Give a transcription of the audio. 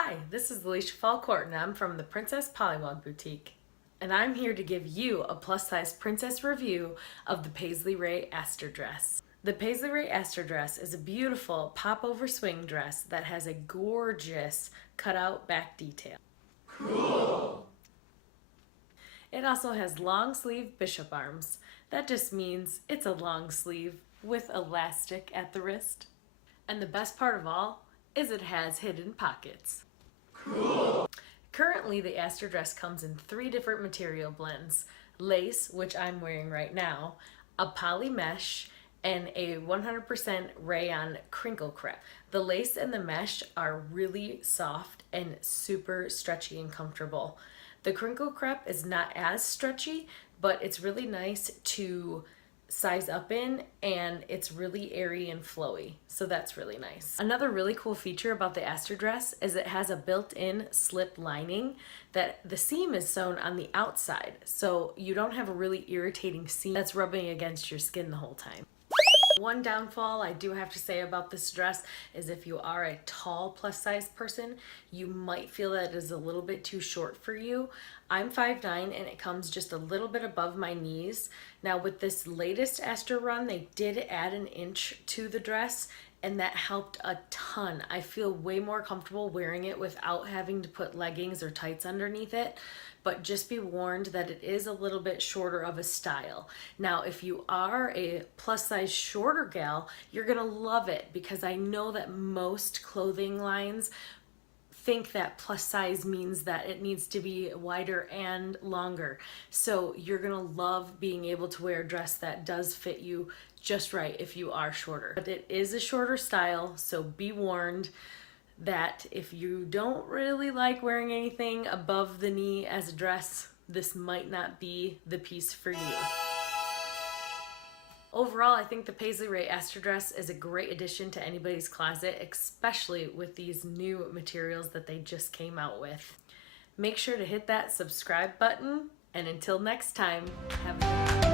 Hi, this is Alicia Falcourt and I'm from the Princess Pollywog Boutique. And I'm here to give you a plus-size princess review of the Paisley Raye Aster dress. The Paisley Raye Aster dress is a beautiful pop-over swing dress that has a gorgeous cutout back detail. Cool! It also has long sleeve bishop arms. That just means it's a long sleeve with elastic at the wrist. And the best part of all is it has hidden pockets. Cool! Currently, the Aster dress comes in 3 different material blends: lace, which I'm wearing right now, a poly mesh, and a 100% rayon crinkle crepe. The lace and the mesh are really soft and super stretchy and comfortable. The crinkle crepe is not as stretchy, but it's really nice to size up in, and it's really airy and flowy, so that's really nice. Another really cool feature about the Aster dress is it has a built-in slip lining that the seam is sewn on the outside, so you don't have a really irritating seam that's rubbing against your skin the whole time. One downfall I do have to say about this dress is if you are a tall plus size person, you might feel that it is a little bit too short for you. I'm 5'9" and it comes just a little bit above my knees. Now with this latest Aster run, they did add an inch to the dress and that helped a ton. I feel way more comfortable wearing it without having to put leggings or tights underneath it. But just be warned that it is a little bit shorter of a style. Now, if you are a plus size shorter gal, you're gonna love it, because I know that most clothing lines think that plus size means that it needs to be wider and longer. So you're gonna love being able to wear a dress that does fit you just right if you are shorter. But it is a shorter style, so be warned that if you don't really like wearing anything above the knee as a dress, this might not be the piece for you. Overall, I think the Paisley Raye Aster dress is a great addition to anybody's closet, especially with these new materials that they just came out with. Make sure to hit that subscribe button, and until next time, have a good day.